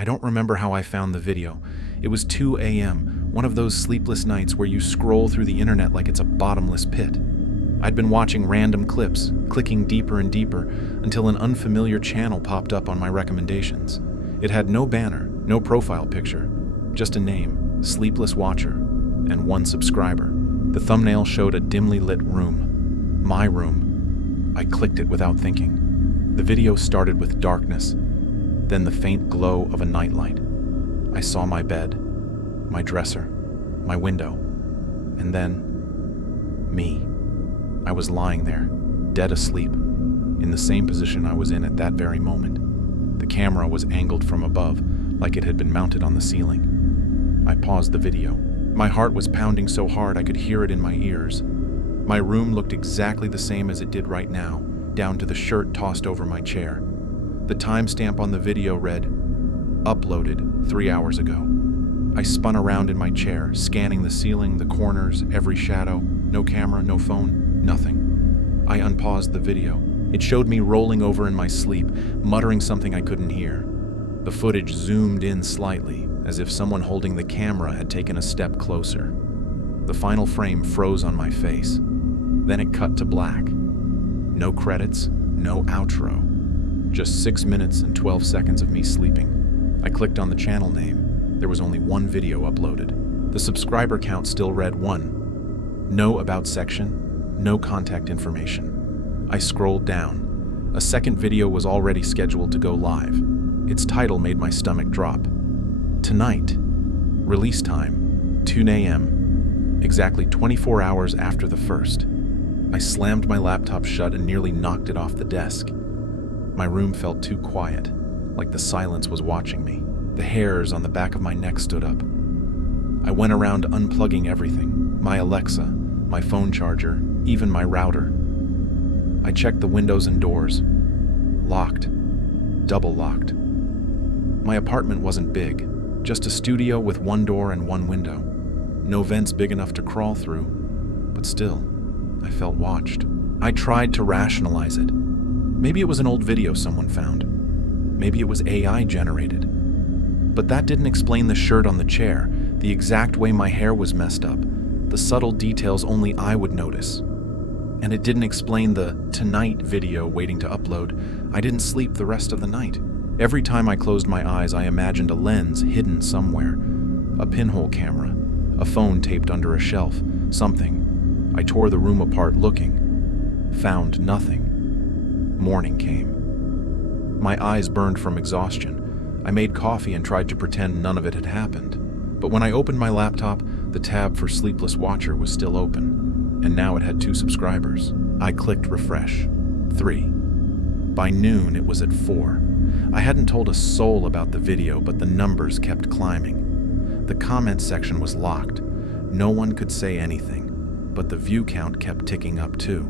I don't remember how I found the video. It was 2 a.m., one of those sleepless nights where you scroll through the internet like it's a bottomless pit. I'd been watching random clips, clicking deeper and deeper, until an unfamiliar channel popped up on my recommendations. It had no banner, no profile picture, just a name, Sleepless Watcher, and one subscriber. The thumbnail showed a dimly lit room. My room. I clicked it without thinking. The video started with darkness, then the faint glow of a nightlight. I saw my bed, my dresser, my window, and then me. I was lying there, dead asleep, in the same position I was in at that very moment. The camera was angled from above, like it had been mounted on the ceiling. I paused the video. My heart was pounding so hard I could hear it in my ears. My room looked exactly the same as it did right now, down to the shirt tossed over my chair. The timestamp on the video read, "Uploaded 3 hours ago." I spun around in my chair, scanning the ceiling, the corners, every shadow. No camera, no phone, nothing. I unpaused the video. It showed me rolling over in my sleep, muttering something I couldn't hear. The footage zoomed in slightly, as if someone holding the camera had taken a step closer. The final frame froze on my face. Then it cut to black. No credits, no outro. Just 6 minutes and 12 seconds of me sleeping. I clicked on the channel name. There was only one video uploaded. The subscriber count still read 1. No about section, no contact information. I scrolled down. A second video was already scheduled to go live. Its title made my stomach drop. Tonight. Release time, 2 a.m., exactly 24 hours after the first. I slammed my laptop shut and nearly knocked it off the desk. My room felt too quiet, like the silence was watching me. The hairs on the back of my neck stood up. I went around unplugging everything, my Alexa, my phone charger, even my router. I checked the windows and doors. Locked. Double locked. My apartment wasn't big, just a studio with one door and one window. No vents big enough to crawl through, but still, I felt watched. I tried to rationalize it. Maybe it was an old video someone found. Maybe it was AI generated. But that didn't explain the shirt on the chair, the exact way my hair was messed up, the subtle details only I would notice. And it didn't explain the "tonight" video waiting to upload. I didn't sleep the rest of the night. Every time I closed my eyes, I imagined a lens hidden somewhere, a pinhole camera, a phone taped under a shelf, something. I tore the room apart looking. Found nothing. Morning came. My eyes burned from exhaustion. I made coffee and tried to pretend none of it had happened. But when I opened my laptop, the tab for Sleepless Watcher was still open, and now it had 2 subscribers. I clicked refresh. 3. By noon, it was at 4. I hadn't told a soul about the video, but the numbers kept climbing. The comment section was locked. No one could say anything, but the view count kept ticking up too.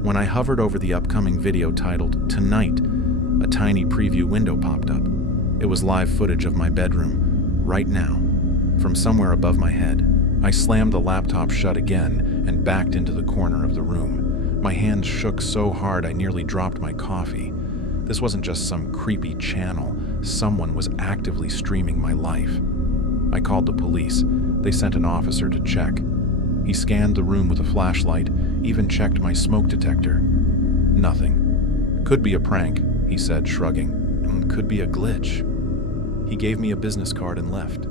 When I hovered over the upcoming video titled "Tonight," a tiny preview window popped up. It was live footage of my bedroom, right now, from somewhere above my head. I slammed the laptop shut again and backed into the corner of the room. My hands shook so hard I nearly dropped my coffee. This wasn't just some creepy channel. Someone was actively streaming my life. I called the police. They sent an officer to check. He scanned the room with a flashlight, even checked my smoke detector. Nothing. Could be a prank, he said, shrugging. Could be a glitch. He gave me a business card and left.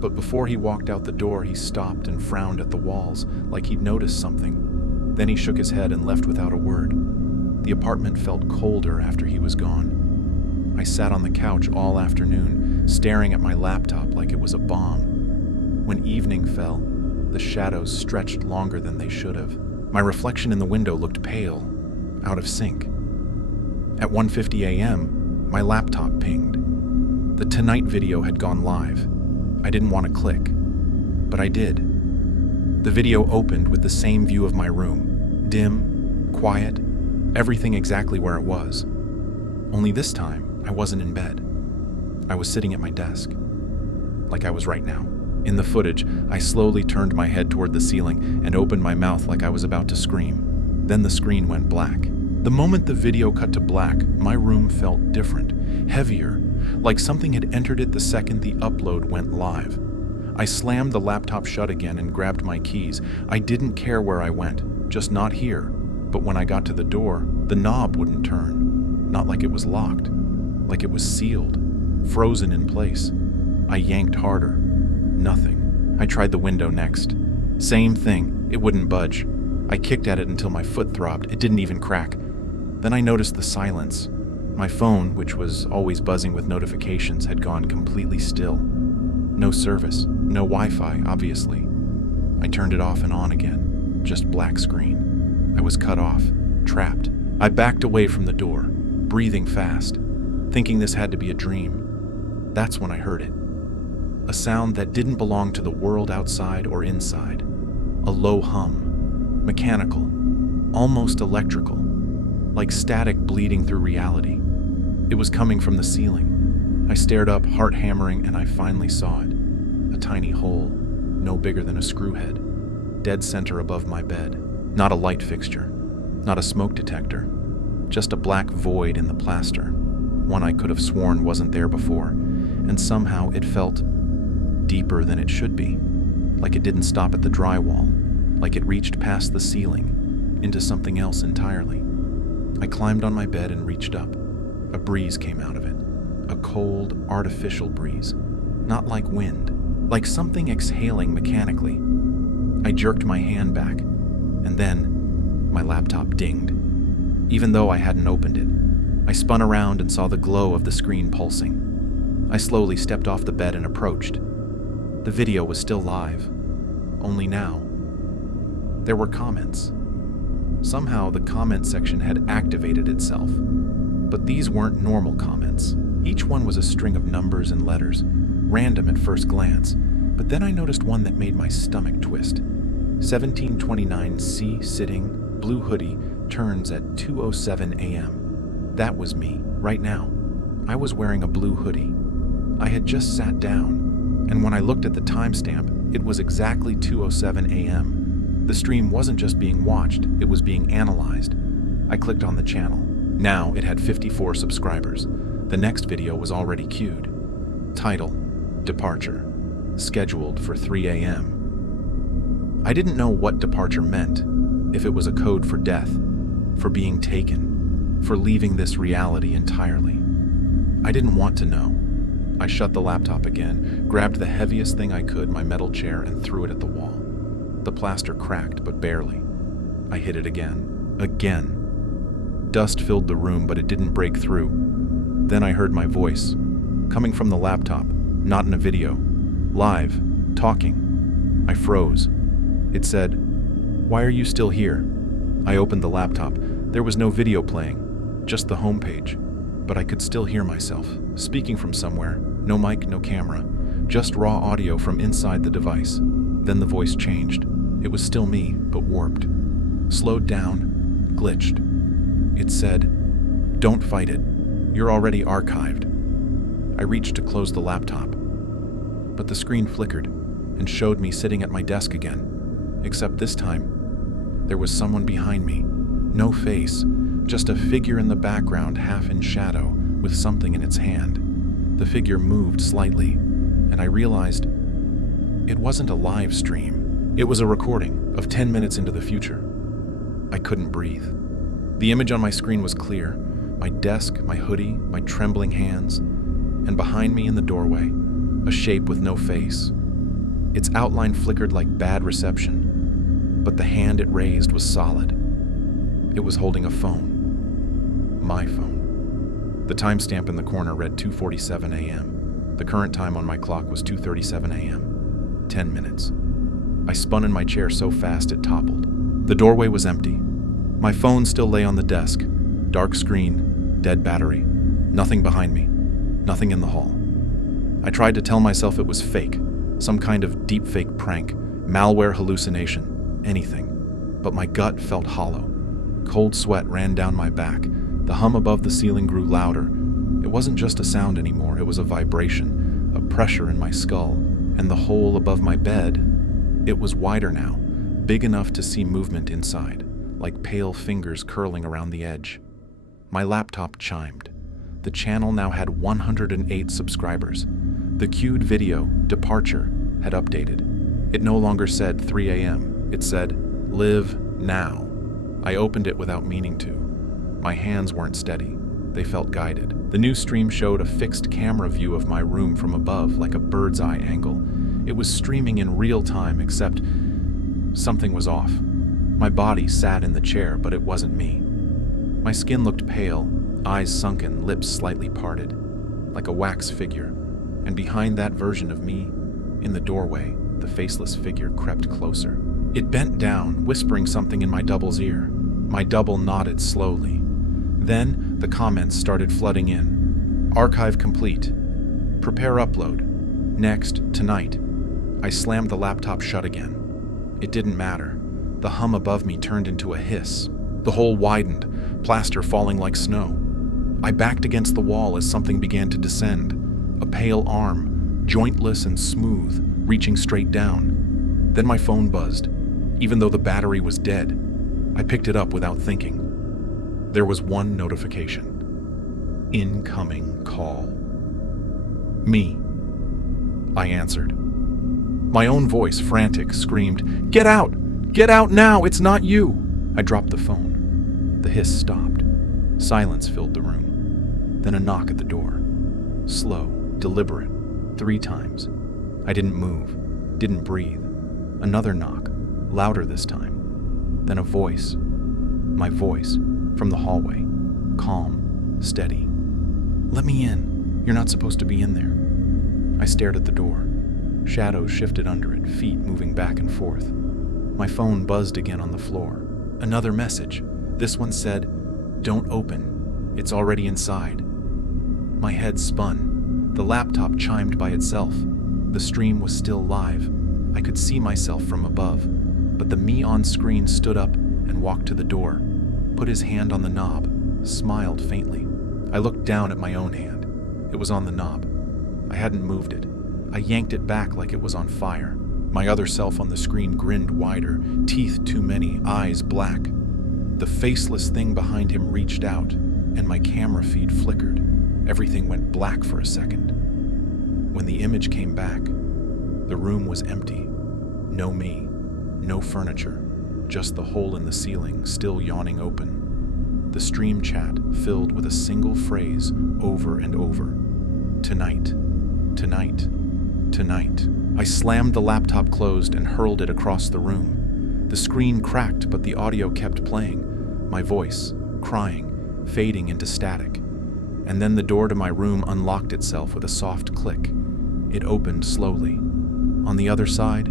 But before he walked out the door, he stopped and frowned at the walls, like he'd noticed something. Then he shook his head and left without a word. The apartment felt colder after he was gone. I sat on the couch all afternoon, staring at my laptop like it was a bomb. When evening fell, the shadows stretched longer than they should have. My reflection in the window looked pale, out of sync. At 1:50 a.m., my laptop pinged. The Tonight video had gone live. I didn't want to click, but I did. The video opened with the same view of my room. Dim, quiet, everything exactly where it was. Only this time, I wasn't in bed. I was sitting at my desk, like I was right now. In the footage, I slowly turned my head toward the ceiling and opened my mouth like I was about to scream. Then the screen went black. The moment the video cut to black, my room felt different, heavier, like something had entered it the second the upload went live. I slammed the laptop shut again and grabbed my keys. I didn't care where I went, just not here. But when I got to the door, the knob wouldn't turn. Not like it was locked, like it was sealed, frozen in place. I yanked harder. Nothing. I tried the window next. Same thing, it wouldn't budge. I kicked at it until my foot throbbed. It didn't even crack. Then I noticed the silence. My phone, which was always buzzing with notifications, had gone completely still. No service, no Wi-Fi, obviously. I turned it off and on again, just black screen. I was cut off, trapped. I backed away from the door, breathing fast, thinking this had to be a dream. That's when I heard it. A sound that didn't belong to the world outside or inside. A low hum, mechanical, almost electrical, like static bleeding through reality. It was coming from the ceiling. I stared up, heart hammering, and I finally saw it. A tiny hole, no bigger than a screw head, dead center above my bed. Not a light fixture, not a smoke detector, just a black void in the plaster, one I could have sworn wasn't there before, and somehow it felt deeper than it should be, like it didn't stop at the drywall, like it reached past the ceiling, into something else entirely. I climbed on my bed and reached up. A breeze came out of it, a cold, artificial breeze, not like wind, like something exhaling mechanically. I jerked my hand back, and then my laptop dinged. Even though I hadn't opened it, I spun around and saw the glow of the screen pulsing. I slowly stepped off the bed and approached. The video was still live, only now there were comments. Somehow the comment section had activated itself. But these weren't normal comments. Each one was a string of numbers and letters, random at first glance, but then I noticed one that made my stomach twist. 1729C sitting, blue hoodie, turns at 2:07 a.m. That was me, right now. I was wearing a blue hoodie. I had just sat down, and when I looked at the timestamp, it was exactly 2:07 a.m. The stream wasn't just being watched, it was being analyzed. I clicked on the channel. Now it had 54 subscribers. The next video was already queued. Title, Departure, scheduled for 3 a.m. I didn't know what departure meant, if it was a code for death, for being taken, for leaving this reality entirely. I didn't want to know. I shut the laptop again, grabbed the heaviest thing I could, my metal chair, and threw it at the wall. The plaster cracked, but barely. I hit it again. Again. Dust filled the room, but it didn't break through. Then I heard my voice, coming from the laptop, not in a video. Live, talking. I froze. It said, "Why are you still here?" I opened the laptop. There was no video playing, just the homepage. But I could still hear myself, speaking from somewhere. No mic, no camera. Just raw audio from inside the device. Then the voice changed. It was still me, but warped. Slowed down, glitched. It said, "Don't fight it. You're already archived." I reached to close the laptop, but the screen flickered and showed me sitting at my desk again. Except this time, there was someone behind me. No face, just a figure in the background, half in shadow, with something in its hand. The figure moved slightly, and I realized it wasn't a live stream. It was a recording of 10 minutes into the future. I couldn't breathe. The image on my screen was clear. My desk, my hoodie, my trembling hands, and behind me in the doorway, a shape with no face. Its outline flickered like bad reception, but the hand it raised was solid. It was holding a phone. My phone. The timestamp in the corner read 2:47 a.m. The current time on my clock was 2:37 a.m. 10 minutes. I spun in my chair so fast it toppled. The doorway was empty. My phone still lay on the desk. Dark screen, dead battery. Nothing behind me. Nothing in the hall. I tried to tell myself it was fake, some kind of deepfake prank, malware hallucination, anything. But my gut felt hollow. Cold sweat ran down my back. The hum above the ceiling grew louder. It wasn't just a sound anymore, it was a vibration, a pressure in my skull. And the hole above my bed, it was wider now, big enough to see movement inside, like pale fingers curling around the edge. My laptop chimed. The channel now had 108 subscribers. The queued video, Departure, had updated. It no longer said 3 a.m. It said, Live now. I opened it without meaning to. My hands weren't steady. They felt guided. The new stream showed a fixed camera view of my room from above, like a bird's eye angle. It was streaming in real time, except something was off. My body sat in the chair, but it wasn't me. My skin looked pale, eyes sunken, lips slightly parted, like a wax figure. And behind that version of me, in the doorway, the faceless figure crept closer. It bent down, whispering something in my double's ear. My double nodded slowly. Then, the comments started flooding in. Archive complete. Prepare upload. Next, tonight. I slammed the laptop shut again. It didn't matter. The hum above me turned into a hiss. The hole widened, plaster falling like snow. I backed against the wall as something began to descend. A pale arm, jointless and smooth, reaching straight down. Then my phone buzzed, even though the battery was dead. I picked it up without thinking. There was one notification. Incoming call. Me. I answered. My own voice, frantic, screamed, "Get out! Get out now! It's not you!" I dropped the phone. The hiss stopped. Silence filled the room. Then a knock at the door. Slow, deliberate, 3 times. I didn't move, didn't breathe. Another knock, louder this time. Then a voice. My voice, from the hallway. Calm, steady. "Let me in. You're not supposed to be in there." I stared at the door. Shadows shifted under it, feet moving back and forth. My phone buzzed again on the floor. Another message. This one said, "Don't open. It's already inside." My head spun. The laptop chimed by itself. The stream was still live. I could see myself from above, but the me on screen stood up and walked to the door, put his hand on the knob, smiled faintly. I looked down at my own hand. It was on the knob. I hadn't moved it. I yanked it back like it was on fire. My other self on the screen grinned wider, teeth too many, eyes black. The faceless thing behind him reached out, and my camera feed flickered. Everything went black for a second. When the image came back, the room was empty. No me, no furniture, just the hole in the ceiling still yawning open. The stream chat filled with a single phrase over and over. Tonight, tonight, tonight. I slammed the laptop closed and hurled it across the room. The screen cracked, but the audio kept playing. My voice, crying, fading into static. And then the door to my room unlocked itself with a soft click. It opened slowly. On the other side,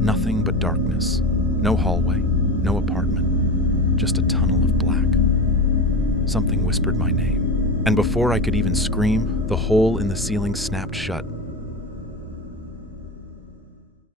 nothing but darkness. No hallway, no apartment, just a tunnel of black. Something whispered my name. And before I could even scream, the hole in the ceiling snapped shut.